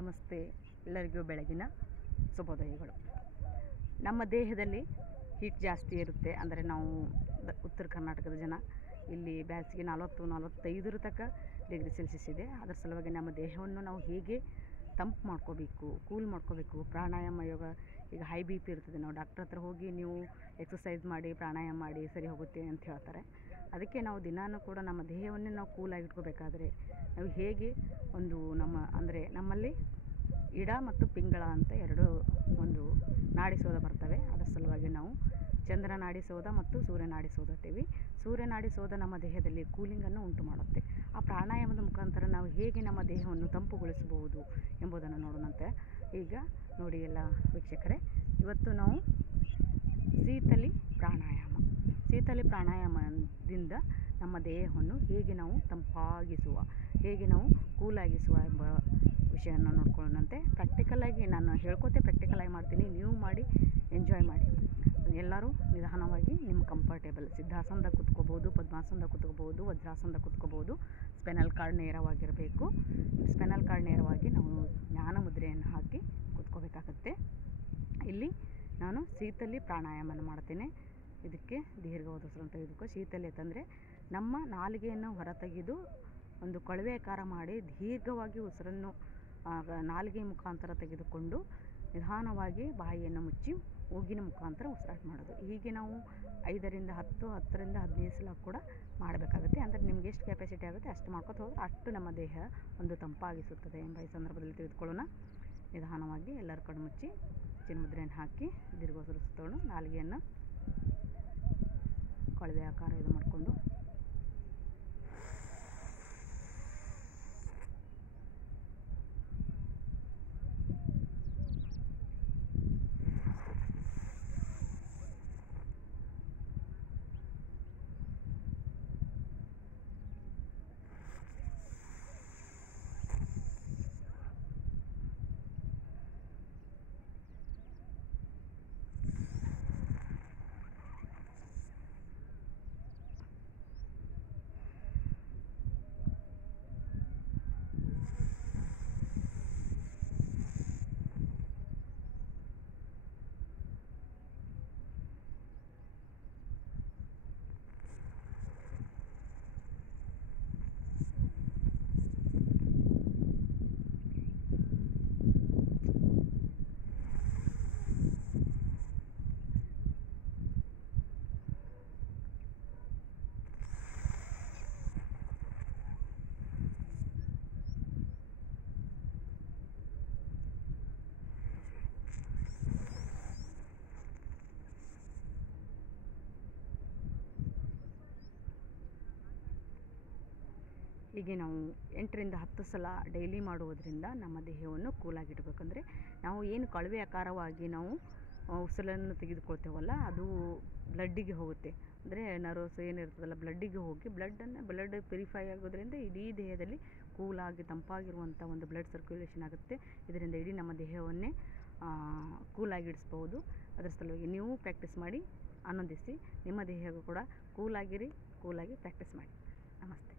ನಮಸ್ತೆ, ಎಲ್ಲರಿಗೂ ಬೆಳಗಿನ ಶುಭೋದಯಗಳು. ನಮ್ಮ ದೇಹದಲ್ಲಿ ಹೀಟ್ ಜಾಸ್ತಿ ಇರುತ್ತೆ. ಅಂದರೆ ನಾವು ಉತ್ತರ ಕರ್ನಾಟಕದ ಜನ, ಇಲ್ಲಿ ಬೇಸಿಗೆ 40-45 ತನಕ ಡಿಗ್ರಿ ಸೆಲ್ಸಿಯಸ್ ಇದೆ. ಅದರ ಸಲುವಾಗಿ ನಮ್ಮ ದೇಹವನ್ನು ನಾವು ಹೇಗೆ ತಂಪು ಮಾಡ್ಕೋಬೇಕು, ಕೂಲ್ ಮಾಡ್ಕೋಬೇಕು. ಪ್ರಾಣಾಯಾಮ, ಯೋಗ. ಈಗ ಹೈ ಬಿ ಪಿ ಇರ್ತದೆ, ನಾವು ಡಾಕ್ಟ್ರ್ ಹತ್ರ ಹೋಗಿ ನೀವು ಎಕ್ಸಸೈಸ್ ಮಾಡಿ, ಪ್ರಾಣಾಯಾಮ ಮಾಡಿ ಸರಿ ಹೋಗುತ್ತೆ ಅಂತ ಹೇಳ್ತಾರೆ. ಅದಕ್ಕೆ ನಾವು ದಿನಾನೂ ಕೂಡ ನಮ್ಮ ದೇಹವನ್ನೇ ನಾವು ಕೂಲಾಗಿ ಇಟ್ಕೋಬೇಕಾದ್ರೆ ನಾವು ಹೇಗೆ ನಮ್ಮಲ್ಲಿ ಇಡ ಮತ್ತು ಪಿಂಗಳ ಅಂತ ಒಂದು ನಾಡಿಸೋದ ಬರ್ತವೆ. ಅದರ ಸಲುವಾಗಿ ನಾವು ಚಂದ್ರನಾಡಿ ಸೋದ ಮತ್ತು ಸೂರ್ಯನಾಡಿ ಸೋದ ಅಂತೀವಿ. ಸೂರ್ಯನಾಡಿ ಸೋದ ನಮ್ಮ ದೇಹದಲ್ಲಿ ಕೂಲಿಂಗನ್ನು ಉಂಟು ಮಾಡುತ್ತೆ. ಆ ಪ್ರಾಣಾಯಾಮದ ಮುಖಾಂತರ ನಾವು ಹೇಗೆ ನಮ್ಮ ದೇಹವನ್ನು ತಂಪುಗೊಳಿಸಬಹುದು ಎಂಬುದನ್ನು ನೋಡೋಣಂತೆ. ಈಗ ನೋಡಿ ಎಲ್ಲ ವೀಕ್ಷಕರೇ, ಇವತ್ತು ನಾವು ಶೀತಲಿ ಪ್ರಾಣಾಯಾಮದಿಂದ ನಮ್ಮ ದೇಹವನ್ನು ಹೇಗೆ ನಾವು ತಂಪಾಗಿಸುವ, ಹೇಗೆ ನಾವು ಕೂಲಾಗಿಸುವ ಎಂಬ ವಿಷಯವನ್ನು ನೋಡ್ಕೊಳ್ಳೋಣಂತೆ. ಪ್ರಾಕ್ಟಿಕಲಾಗಿ ನಾನು ಪ್ರಾಕ್ಟಿಕಲಾಗಿ ಮಾಡ್ತೀನಿ, ನೀವು ಮಾಡಿ ಎಂಜಾಯ್ ಮಾಡಿ. ಎಲ್ಲರೂ ನಿಧಾನವಾಗಿ ನಿಮ್ಮ ಕಂಫರ್ಟೇಬಲ್ ಸಿದ್ಧಾಸನದಾಗ ಕೂತ್ಕೋಬೋದು, ಪದ್ಮಾಸನದಾಗ ಕೂತ್ಕೋಬೋದು, ವಜ್ರಾಸನದಾಗ ಕೂತ್ಕೋಬೋದು. ಸ್ಪೆನಲ್ ಕಾರ್ಡ್ ನೇರವಾಗಿರಬೇಕು. ಸ್ಪೆನಲ್ ಕಾರ್ಡ್ ನೇರವಾಗಿ ನಾವು ಜ್ಞಾನ ಮುದ್ರೆಯನ್ನು ಹಾಕಿ ಕೂತ್ಕೋಬೇಕಾಗತ್ತೆ. ಇಲ್ಲಿ ನಾನು ಶೀತಲಿ ಪ್ರಾಣಾಯಾಮನ ಮಾಡ್ತೇನೆ. ಇದಕ್ಕೆ ದೀರ್ಘವಾದ ಉಸಿರನ್ನು ತೆಗೆದುಕೋ. ಶೀತಲಿ ಅಂತಂದರೆ ನಮ್ಮ ನಾಲಿಗೆಯನ್ನು ಹೊರತೆಗೆದು ಒಂದು ಕೊಳವೆ ಆಕಾರ ಮಾಡಿ ದೀರ್ಘವಾಗಿ ಉಸಿರನ್ನು ನಾಲಿಗೆ ಮುಖಾಂತರ ತೆಗೆದುಕೊಂಡು ನಿಧಾನವಾಗಿ ಬಾಯಿಯನ್ನು ಮುಚ್ಚಿ ಮೂಗಿನ ಮುಖಾಂತರ ಉಸಿರಾಟ ಮಾಡೋದು. ಹೀಗೆ ನಾವು 5ರಿಂದ 10, 10ರಿಂದ 15 ಸಲ ಕೂಡ ಮಾಡಬೇಕಾಗುತ್ತೆ. ಅಂದರೆ ನಿಮ್ಗೆ ಎಷ್ಟು ಕೆಪಾಸಿಟಿ ಆಗುತ್ತೆ ಅಷ್ಟು ಮಾಡ್ಕೊತ ಹೋದ್ರೆ ಅಷ್ಟು ನಮ್ಮ ದೇಹ ಒಂದು ತಂಪಾಗಿಸುತ್ತದೆ ಎಂಬ ಈ ಸಂದರ್ಭದಲ್ಲಿ ತೆಗೆದುಕೊಳ್ಳೋಣ. ನಿಧಾನವಾಗಿ ಎಲ್ಲರ ಕಣ್ಣು ಮುಚ್ಚಿ ಚಿನ್ಮುದ್ರೆಯನ್ನು ಹಾಕಿ ದೀರ್ಘ ಉಸಿರು ತಗೊಂಡು ನಾಲಿಗೆಯನ್ನು ಕೊಳವೆ ಆಕಾರ ಇದು ಮಾಡಿಕೊಂಡು ಹೀಗೆ ನಾವು 8ರಿಂದ 10 ಸಲ ಡೈಲಿ ಮಾಡುವುದರಿಂದ ನಮ್ಮ ದೇಹವನ್ನು ಕೂಲಾಗಿಡಬೇಕಂದ್ರೆ ನಾವು ಏನು ಕೊಳವೆ ಆಕಾರವಾಗಿ ನಾವು ಉಸಿರನ್ನು ತೆಗೆದುಕೊಳ್ತೇವಲ್ಲ, ಅದು ಬ್ಲಡ್ಡಿಗೆ ಹೋಗುತ್ತೆ. ಅಂದರೆ ನರ್ವ್ಸ್ ಏನಿರ್ತದಲ್ಲ ಬ್ಲಡ್ಡಿಗೆ ಹೋಗಿ ಬ್ಲಡ್ ಪ್ಯೂರಿಫೈ ಆಗೋದ್ರಿಂದ ಇಡೀ ದೇಹದಲ್ಲಿ ಕೂಲಾಗಿ ತಂಪಾಗಿರುವಂಥ ಒಂದು ಬ್ಲಡ್ ಸರ್ಕ್ಯುಲೇಷನ್ ಆಗುತ್ತೆ. ಇದರಿಂದ ಇಡೀ ನಮ್ಮ ದೇಹವನ್ನೇ ಕೂಲಾಗಿಡಿಸ್ಬೋದು. ಅದರ ಸಲುವಾಗಿ ನೀವು ಪ್ರಾಕ್ಟೀಸ್ ಮಾಡಿ ಆನಂದಿಸಿ. ನಿಮ್ಮ ದೇಹಕ್ಕೂ ಕೂಡ ಕೂಲಾಗಿ ಪ್ರಾಕ್ಟೀಸ್ ಮಾಡಿ. ನಮಸ್ತೆ.